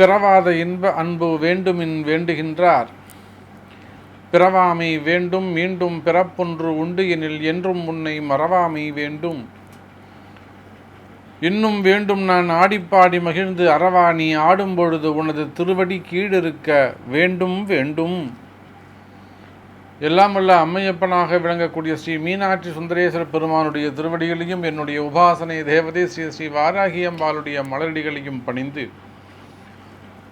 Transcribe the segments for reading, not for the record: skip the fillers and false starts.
பிறவாத இன்ப அன்பு வேண்டுமின் வேண்டுகின்றார். பிறவாமை வேண்டும் மீண்டும் பிறப்பொன்று உண்டு எனில் என்றும் உன்னை மறவாமை வேண்டும். இன்னும் வேண்டும் நான் ஆடிப்பாடி மகிழ்ந்து அறவா நீ ஆடும் பொழுது உனது திருவடி கீழிருக்க வேண்டும் வேண்டும். எல்லாம் வல்ல அம்மையப்பனாக விளங்கக்கூடிய ஸ்ரீ மீனாட்சி சுந்தரேஸ்வர பெருமானுடைய திருவடிகளையும் என்னுடைய உபாசனை தேவதை ஸ்ரீ ஸ்ரீ வாராகி அம்பாளுடைய மலரடிகளையும் பணிந்து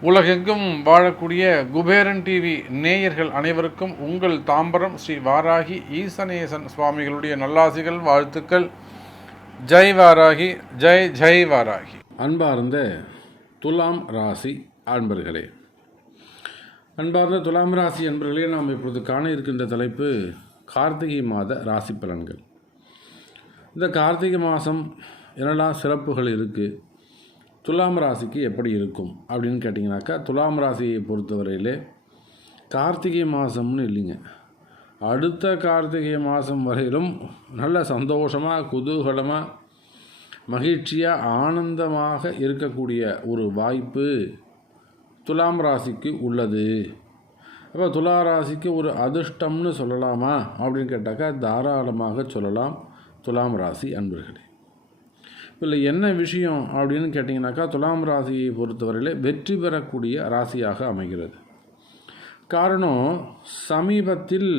உலகெங்கும் வாழக்கூடிய குபேரன் டிவி நேயர்கள் அனைவருக்கும் உங்கள் தாம்பரம் ஸ்ரீ வாராகி ஈசனேசன் சுவாமிகளுடைய நல்லாசிகள் வாழ்த்துக்கள். ஜெய் வாராகி, ஜெய் ஜெய் வாராகி. அன்பார்ந்த துலாம் ராசி அன்பர்களே, அன்பார்ந்த துலாம் ராசி அன்பர்களே, நாம் இப்பொழுது காண இருக்கின்ற தலைப்பு கார்த்திகை மாத ராசி பலன்கள். இந்த கார்த்திகை மாதம் என்னெல்லாம் சிறப்புகள் இருக்குது, துலாம் ராசிக்கு எப்படி இருக்கும் அப்படின்னு கேட்டிங்கனாக்கா, துலாம் ராசியை பொறுத்தவரையிலே கார்த்திகை மாதம்னு இல்லைங்க, அடுத்த கார்த்திகை மாதம் வரையிலும் நல்ல சந்தோஷமாக குதூகலமாக மகிழ்ச்சியாக ஆனந்தமாக இருக்கக்கூடிய ஒரு வாய்ப்பு துலாம் ராசிக்கு உள்ளது. அப்போ துலா ராசிக்கு ஒரு அதிர்ஷ்டம்னு சொல்லலாமா அப்படின்னு கேட்டாக்கா தாராளமாக சொல்லலாம் துலாம் ராசி அன்பர்களே. இல்லை என்ன விஷயம் அப்படின்னு கேட்டிங்கனாக்கா, துலாம் ராசியை பொறுத்தவரையில் வெற்றி பெறக்கூடிய ராசியாக அமைகிறது. காரணம், சமீபத்தில்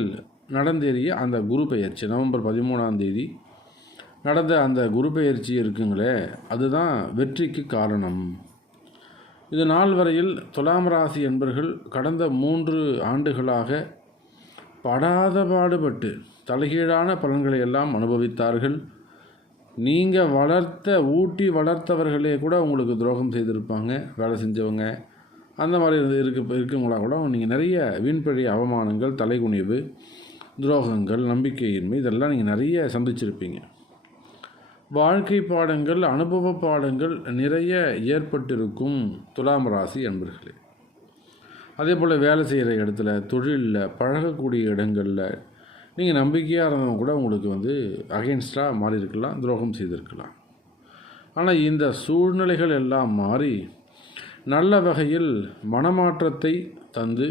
நடந்தேறிய அந்த குரு பெயர்ச்சி, நவம்பர் 13ஆம் தேதி நடந்த அந்த குரு பெயர்ச்சி இருக்குங்களே, அதுதான் வெற்றிக்கு காரணம். இது நாள் வரையில் துலாம் ராசி என்பர்கள் கடந்த 3 ஆண்டுகளாக படாத பாடுபட்டு தலைகீழான பலன்களை எல்லாம் அனுபவித்தார்கள். நீங்கள் ஊட்டி வளர்த்தவர்களே கூட உங்களுக்கு துரோகம் செய்திருப்பாங்க, வேலை செஞ்சவங்க அந்த மாதிரி இருக்குங்களா கூட நீங்கள் நிறைய வீண்பழி அவமானங்கள், தலைகுனிவு, துரோகங்கள், நம்பிக்கையின்மை இதெல்லாம் நீங்கள் நிறைய சந்திச்சிருப்பீங்க. வாழ்க்கை பாடங்கள், அனுபவ பாடங்கள் நிறைய ஏற்பட்டிருக்கும் துலாம் ராசி அன்பர்களே. அதே போல் வேலை செய்கிற இடத்துல, தொழிலில், பழகக்கூடிய இடங்களில் நீங்கள் நம்பிக்கையாக இருந்தவங்க கூட உங்களுக்கு அகெயின்ஸ்டாக மாறி இருக்கலாம், துரோகம் செய்திருக்கலாம். ஆனால் இந்த சூழ்நிலைகள் எல்லாம் மாறி நல்ல வகையில் மனமாற்றத்தை தந்து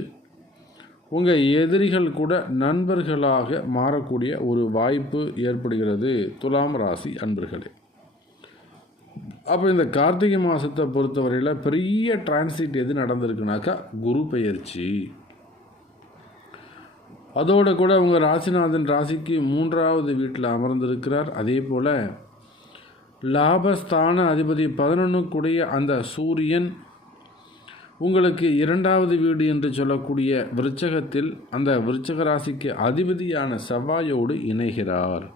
உங்கள் எதிரிகள் கூட நண்பர்களாக மாறக்கூடிய ஒரு வாய்ப்பு ஏற்படுகிறது துலாம் ராசி அன்பர்களே. அப்போ இந்த கார்த்திகை மாதத்தை பொறுத்தவரையில் பெரிய டிரான்சிட் எது நடந்திருக்குனாக்கா குரு பெயர்ச்சி. அதோடு கூட உங்கள் ராசிநாதன் ராசிக்கு 3வது வீட்டில் அமர்ந்திருக்கிறார். அதே போல் லாபஸ்தான அதிபதி 11க்குடைய அந்த சூரியன் உங்களுக்கு 2வது வீடு என்று சொல்லக்கூடிய விருச்சகத்தில் அந்த விருச்சக ராசிக்கு அதிபதியான செவ்வாயோடு இணைகிறார்.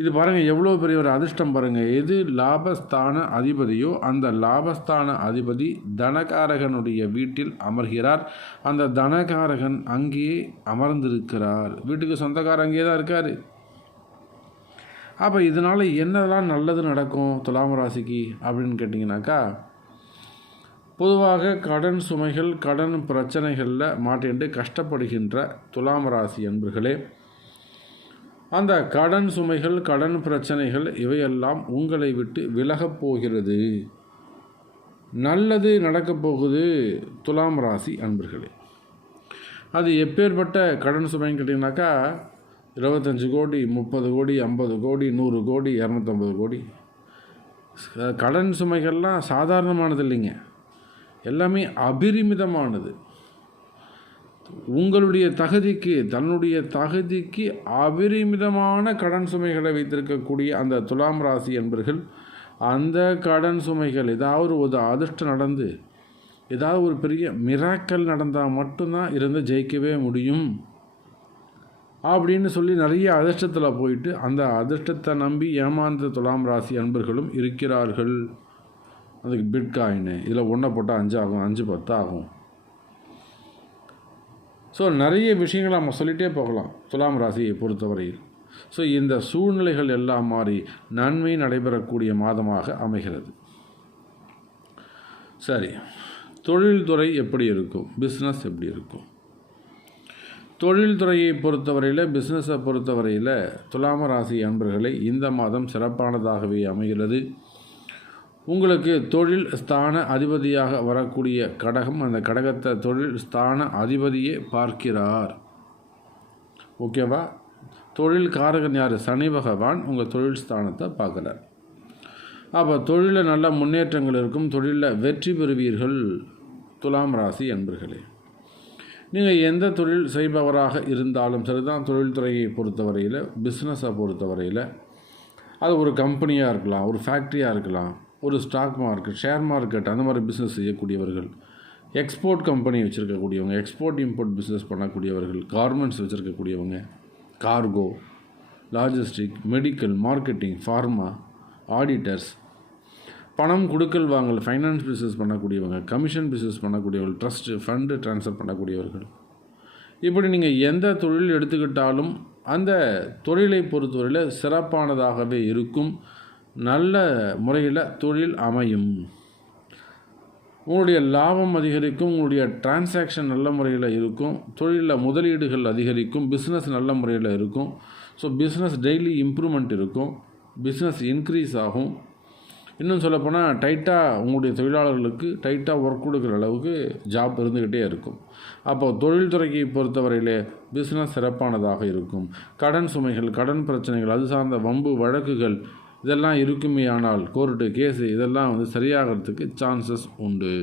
இது பாருங்கள் எவ்வளோ பெரிய ஒரு அதிர்ஷ்டம் பாருங்கள். எது லாபஸ்தான அதிபதியோ அந்த லாபஸ்தான அதிபதி தனகாரகனுடைய வீட்டில் அமர்கிறார். அந்த தனகாரகன் அங்கேயே அமர்ந்திருக்கிறார். வீட்டுக்கு சொந்தக்காரர் அங்கேயே தான் இருக்கார். அப்போ இதனால் என்னெல்லாம் நல்லது நடக்கும் துலாம் ராசிக்கு அப்படின்னு கேட்டிங்கனாக்கா, பொதுவாக கடன் சுமைகள், கடன் பிரச்சனைகளில் மாட்டிட்டு கஷ்டப்படுகின்ற துலாம் ராசி அன்பர்களே, அந்த கடன் சுமைகள், கடன் பிரச்சனைகள் இவையெல்லாம் உங்களை விட்டு விலகப் போகிறது. நல்லது நடக்கப் போகுது துலாம் ராசி அன்பர்களே. அது எப்பேற்பட்ட கடன் சுமைன்னு கேட்டிங்கனாக்கா, 25 கோடி, 30 கோடி, 50 கோடி, 100 கோடி, 250 கோடி கடன் சுமைகள்லாம் சாதாரணமானது இல்லைங்க, எல்லாமே அபரிமிதமானது. உங்களுடைய தகுதிக்கு, தன்னுடைய தகுதிக்கு அபரிமிதமான கடன் சுமைகளை வைத்திருக்கக்கூடிய அந்த துலாம் ராசி என்பர்கள், அந்த கடன் சுமைகள் ஏதாவது ஒரு அதிர்ஷ்டம் நடந்து ஏதாவது ஒரு பெரிய மிராக்கல் நடந்தால் மட்டும்தான் இருந்து ஜெயிக்கவே முடியும் அப்படின்னு சொல்லி நிறைய அதிர்ஷ்டத்தில் போயிட்டு அந்த அதிர்ஷ்டத்தை நம்பி ஏமாந்த துலாம் ராசி அன்பர்களும் இருக்கிறார்கள். அதுக்கு பிட்காயின் இதில் 1 போட்டால் 5 ஆகும், 5 10 ஆகும். ஸோ நிறைய விஷயங்களை நம்ம சொல்லிகிட்டே போகலாம் துலாம் ராசியை பொறுத்தவரையில். ஸோ இந்த சூழ்நிலைகள் எல்லாம் மாறி நன்மை நடைபெறக்கூடிய மாதமாக அமைகிறது. சரி, தொழில்துறை எப்படி இருக்கும், பிஸ்னஸ் எப்படி இருக்கும்? தொழில்துறையை பொறுத்தவரையில், பிஸ்னஸை பொறுத்தவரையில் துலாம் ராசி அன்பர்களை இந்த மாதம் சிறப்பானதாகவே அமைகிறது. உங்களுக்கு தொழில் ஸ்தான அதிபதியாக வரக்கூடிய கடகம், அந்த கடகத்தை தொழில் ஸ்தான அதிபதியே பார்க்கிறார். ஓகேவா? தொழில் காரகன் யார்? சனி பகவான் உங்கள் தொழில் ஸ்தானத்தை பார்க்குறார். அப்போ தொழிலில் நல்ல முன்னேற்றங்கள் இருக்கும், தொழிலில் வெற்றி பெறுவீர்கள். துலாம் ராசி அன்பர்களே, நீங்கள் எந்த தொழில் செய்பவராக இருந்தாலும் சரிதான், தொழில்துறையை பொறுத்தவரையில், பிஸ்னஸை பொறுத்தவரையில், அது ஒரு கம்பெனியாக இருக்கலாம், ஒரு ஃபேக்ட்ரியாக இருக்கலாம், ஒரு ஸ்டாக் மார்க்கெட், ஷேர் மார்க்கெட், அந்த மாதிரி பிஸ்னஸ் செய்யக்கூடியவர்கள், எக்ஸ்போர்ட் கம்பெனி வச்சுருக்கக்கூடியவங்க, எக்ஸ்போர்ட் இம்போர்ட் பிஸ்னஸ் பண்ணக்கூடியவர்கள், கார்மெண்ட்ஸ் வச்சுருக்கக்கூடியவங்க, cargo, logistic, medical, marketing, pharma, auditors, பணம் கொடுக்கல் வாங்கல், ஃபைனான்ஸ் பிஸ்னஸ் பண்ணக்கூடியவங்க, கமிஷன் பிஸ்னஸ் பண்ணக்கூடியவர்கள், ட்ரஸ்ட்டு, ஃபண்டு ட்ரான்ஸ்ஃபர் பண்ணக்கூடியவர்கள், இப்படி நீங்கள் எந்த தொழில் எடுத்துக்கிட்டாலும் அந்த தொழிலை பொறுத்தவரையில் சிறப்பானதாகவே இருக்கும். நல்ல முறையில் தொழில் அமையும். உங்களுடைய லாபம் அதிகரிக்கும், உங்களுடைய டிரான்சாக்ஷன் நல்ல முறையில் இருக்கும், தொழிலில் முதலீடுகள் அதிகரிக்கும், பிஸ்னஸ் நல்ல முறையில் இருக்கும். ஸோ பிஸ்னஸ் டெய்லி இம்ப்ரூவ்மெண்ட் இருக்கும், பிஸ்னஸ் இன்க்ரீஸ் ஆகும். இன்னும் சொல்லப்போனால் டைட்டாக உங்களுடைய தொழிலாளர்களுக்கு டைட்டாக ஒர்க் கொடுக்குற அளவுக்கு ஜாப் இருந்துக்கிட்டே இருக்கும். அப்போது தொழில்துறையை பொறுத்தவரையிலே பிஸ்னஸ் சிறப்பானதாக இருக்கும். கடன் சுமைகள், கடன் பிரச்சனைகள், அது சார்ந்த வம்பு வழக்குகள் இதெல்லாம் இருக்குமே, ஆனால் கோர்ட்டு கேஸு இதெல்லாம் சரியாகிறதுக்கு சான்சஸ் உண்டு.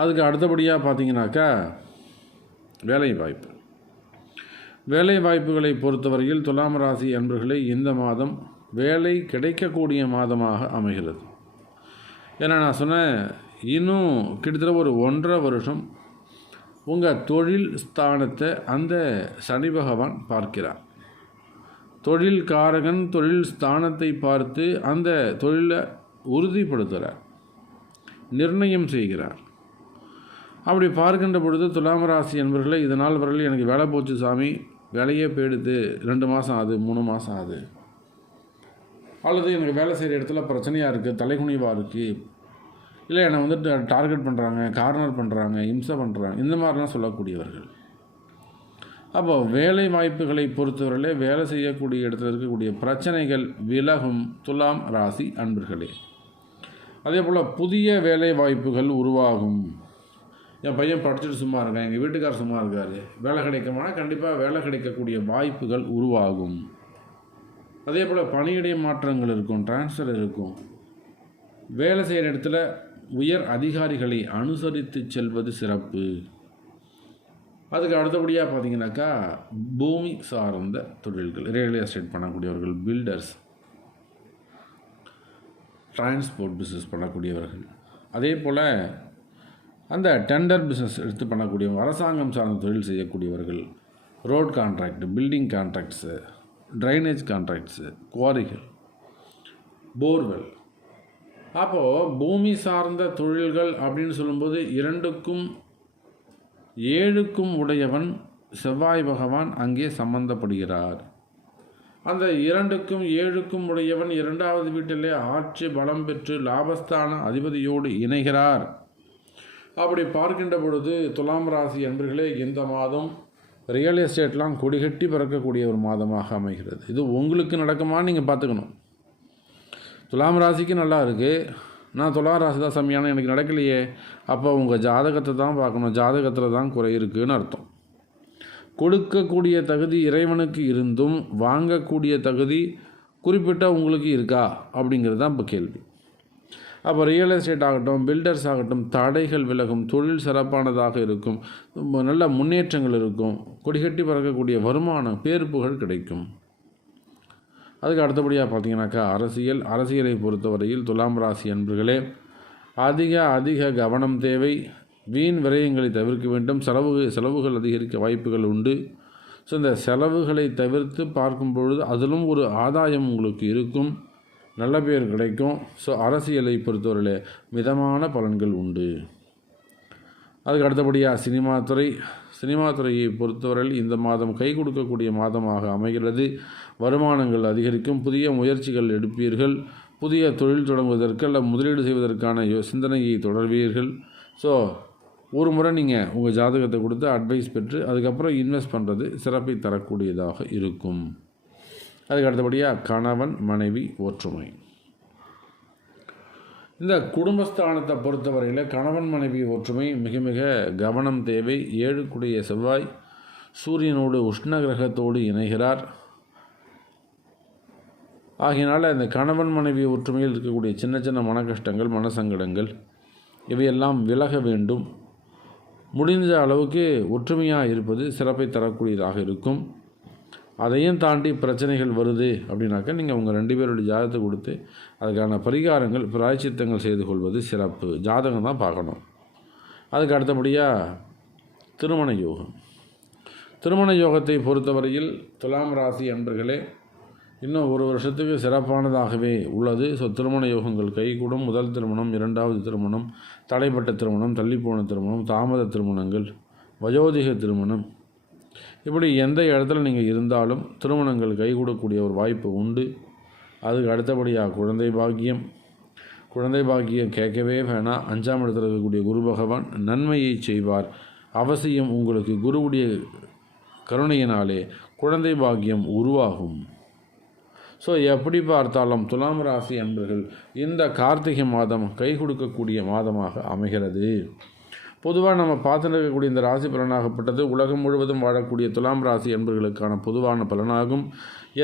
அதுக்கு அடுத்தபடியாக பார்த்தீங்கன்னாக்கா வேலை வாய்ப்பு. வேலை வாய்ப்புகளை பொறுத்தவரையில் துலாம் ராசி அன்பர்களே இந்த மாதம் வேலை கிடைக்கக்கூடிய மாதமாக அமைகிறது. ஏன்னா நான் சொன்னேன், இன்னும் கிட்டத்தட்ட ஒரு 1.5 வருஷம் உங்கள் தொழில் ஸ்தானத்தை அந்த சனி பகவான் பார்க்கிறார். தொழில் காரகன் தொழில் ஸ்தானத்தை பார்த்து அந்த தொழிலை உறுதிப்படுத்துகிறார், நிர்ணயம் செய்கிறார். அப்படி பார்க்கின்ற பொழுது துலாம் ராசி என்பவர்களே, இதனால் வரல எனக்கு வேலை போச்சு சாமி, வேலையே போயிடுது, 2 மாதம் ஆகுது, 3 மாதம் ஆகுது, அல்லது எனக்கு வேலை செய்கிற இடத்துல பிரச்சனையாக இருக்குது, தலைகுனிவாக இருக்குது, இல்லை என்னை டார்கெட் பண்ணுறாங்க, கார்னர் பண்ணுறாங்க, இம்சை பண்ணுறாங்க, இந்த மாதிரிலாம் சொல்லக்கூடியவர்கள். அப்போ வேலை வாய்ப்புகளை பொறுத்தவரையிலே வேலை செய்யக்கூடிய இடத்துல இருக்கக்கூடிய பிரச்சனைகள் விலகும் துலாம் ராசி அன்பர்களே. அதே போல் புதிய வேலை வாய்ப்புகள் உருவாகும். என் பையன் படிச்சுட்டு சும்மா இருக்கான், எங்கள் வீட்டுக்காரர் சும்மா இருக்கார், வேலை கிடைக்குமானா கண்டிப்பாக வேலை கிடைக்கக்கூடிய வாய்ப்புகள் உருவாகும். அதே போல் பணியிடை மாற்றங்கள் இருக்கும், டிரான்ஸ்ஃபர் இருக்கும். வேலை செய்கிற இடத்துல உயர் அதிகாரிகளை அனுசரித்து செல்வது சிறப்பு. அதுக்கு அடுத்தபடியாக பார்த்தீங்கன்னாக்கா பூமி சார்ந்த தொழில்கள், ரியல் எஸ்டேட் பண்ணக்கூடியவர்கள், பில்டர்ஸ், டிரான்ஸ்போர்ட் பிஸ்னஸ் பண்ணக்கூடியவர்கள், அதே போல் அந்த டெண்டர் பிஸ்னஸ் எடுத்து பண்ணக்கூடியவங்க, அரசாங்கம் சார்ந்த தொழில் செய்யக்கூடியவர்கள், road contract, building contracts, drainage contracts, குவாரிகள், போர்வெல். அப்போது பூமி சார்ந்த தொழில்கள் அப்படின்னு சொல்லும்போது 2க்கும் 7க்கும் உடையவன் செவ்வாய் பகவான் அங்கே சம்பந்தப்படுகிறார். அந்த 2க்கும் 7க்கும் உடையவன் 2வது வீட்டிலே ஆட்சி பலம் பெற்று லாபஸ்தான அதிபதியோடு இணைகிறார். அப்படி பார்க்கின்ற பொழுது துலாம் ராசி அன்பர்களே இந்த மாதம் ரியல் எஸ்டேட்லாம் கொடிகட்டி பறக்கக்கூடிய ஒரு மாதமாக அமைகிறது. இது உங்களுக்கு நடக்குமான்னு நீங்கள் பார்த்துக்கணும். துலாம் ராசிக்கு நல்லா இருக்குது, நான் துலாம் ராசி தான் செம்மையான எனக்கு நடக்கலையே, அப்போ உங்கள் ஜாதகத்தை தான் பார்க்கணும், ஜாதகத்தில் தான் குறை இருக்குதுன்னு அர்த்தம். கொடுக்கக்கூடிய தகுதி இறைவனுக்கு இருந்தும் வாங்கக்கூடிய தகுதி குறிப்பிட்ட உங்களுக்கு இருக்கா அப்படிங்கிறது தான் இப்போ கேள்வி. அப்போ ரியல் எஸ்டேட் ஆகட்டும், பில்டர்ஸ் ஆகட்டும், தடைகள் விலகும், தொழில் சிறப்பானதாக இருக்கும், நல்ல முன்னேற்றங்கள் இருக்கும், கொடிகட்டி பறக்கக்கூடிய வருமானம், பேர் புகழ் கிடைக்கும். அதுக்கு அடுத்தபடியாக பார்த்தீங்கன்னாக்கா அரசியலை பொறுத்தவரையில் துலாம் ராசி அன்பர்களே அதிக கவனம் தேவை. வீண் விரயங்களை தவிர்க்க வேண்டும். செலவுகள் அதிகரிக்க வாய்ப்புகள் உண்டு. ஸோ இந்த செலவுகளை தவிர்த்து பார்க்கும் பொழுது அதிலும் ஒரு ஆதாயம் உங்களுக்கு இருக்கும், நல்ல பேர் கிடைக்கும். ஸோ அரசியலை பொறுத்தவரையில் மிதமான பலன்கள் உண்டு. அதுக்கு அடுத்தபடியாக சினிமா துறையை பொறுத்தவரையில் இந்த மாதம் கை கொடுக்கக்கூடிய மாதமாக அமைகிறது. வருமானங்கள் அதிகரிக்கும், புதிய முயற்சிகள் எடுப்பீர்கள், புதிய தொழில் தொடங்குவதற்கு அல்ல முதலீடு செய்வதற்கான சிந்தனையை தொடர்வீர்கள். ஸோ ஒரு முறை நீங்கள் உங்கள் ஜாதகத்தை கொடுத்து அட்வைஸ் பெற்று அதுக்கப்புறம் இன்வெஸ்ட் பண்ணுறது சிறப்பை தரக்கூடியதாக இருக்கும். அதுக்கு அடுத்தபடியாக கணவன் மனைவி ஒற்றுமை. இந்த குடும்பஸ்தானத்தை பொறுத்தவரையில் கணவன் மனைவி ஒற்றுமை மிக மிக கவனம் தேவை. 7 செவ்வாய் சூரியனோடு உஷ்ண கிரகத்தோடு இணைகிறார். ஆகையினால் இந்த கணவன் மனைவி ஒற்றுமையில் இருக்கக்கூடிய சின்ன சின்ன மன கஷ்டங்கள், மனசங்கடங்கள் இவையெல்லாம் விலக வேண்டும். முடிந்த அளவுக்கு ஒற்றுமையாக இருப்பது சிறப்பை தரக்கூடியதாக இருக்கும். அதையும் தாண்டி பிரச்சனைகள் வருது அப்படின்னாக்கா நீங்கள் உங்கள் 2 பேருடைய ஜாதகத்தை கொடுத்து அதுக்கான பரிகாரங்கள், பிராயச்சித்தங்கள் செய்து கொள்வது சிறப்பு. ஜாதகம் தான் பார்க்கணும். அதுக்கு அடுத்தபடியாக திருமண யோகம். திருமண யோகத்தை பொறுத்தவரையில் துலாம் ராசி அன்பர்களே இன்னும் 1 வருஷத்துக்கு சிறப்பானதாகவே உள்ளது. ஸோ திருமண யோகங்கள் கைகூடும். முதல் திருமணம், 2வது திருமணம், தடைப்பட்ட திருமணம், தள்ளிப்போன திருமணம், தாமத திருமணங்கள், வயோதிக திருமணம், இப்படி எந்த இடத்துல நீங்கள் இருந்தாலும் திருமணங்கள் கைகூடக்கூடிய ஒரு வாய்ப்பு உண்டு. அதுக்கு அடுத்தபடியாக குழந்தை பாக்கியம் கேட்கவே வேணாம். 5ஆம் இடத்துல இருக்கக்கூடிய குரு பகவான் நன்மையை செய்வார். அவசியம் உங்களுக்கு குருவுடைய கருணையினாலே குழந்தை பாக்கியம் உருவாகும். ஸோ எப்படி பார்த்தாலும் துலாம் ராசி அன்பர்கள் இந்த கார்த்திகை மாதம் கை கொடுக்கக்கூடிய மாதமாக அமைகிறது. பொதுவாக நம்ம பார்த்துட்டு இருக்கக்கூடிய இந்த ராசி பலனாகப்பட்டது உலகம் முழுவதும் வாழக்கூடிய துலாம் ராசி அன்பர்களுக்கான பொதுவான பலனாகும்.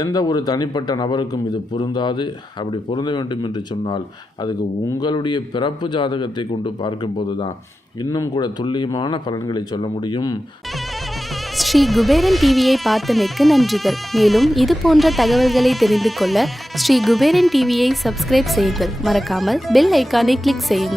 எந்த ஒரு தனிப்பட்ட நபருக்கும் இது பொருந்தாது. அப்படி பொருந்த வேண்டும் என்று சொன்னால் அதுக்கு உங்களுடைய பிறப்பு ஜாதகத்தை கொண்டு பார்க்கும்போது தான் இன்னும் கூட துல்லியமான பலன்களை சொல்ல முடியும். ஸ்ரீ குபேரன் டிவியை பார்த்தமைக்கு நன்றிகள். மேலும் இது போன்ற தகவல்களை தெரிந்து கொள்ள ஸ்ரீ குபேரன் டிவியை சப்ஸ்கிரைப் செய்யுங்கள். மறக்காமல் பெல் ஐக்கானை கிளிக் செய்யுங்கள்.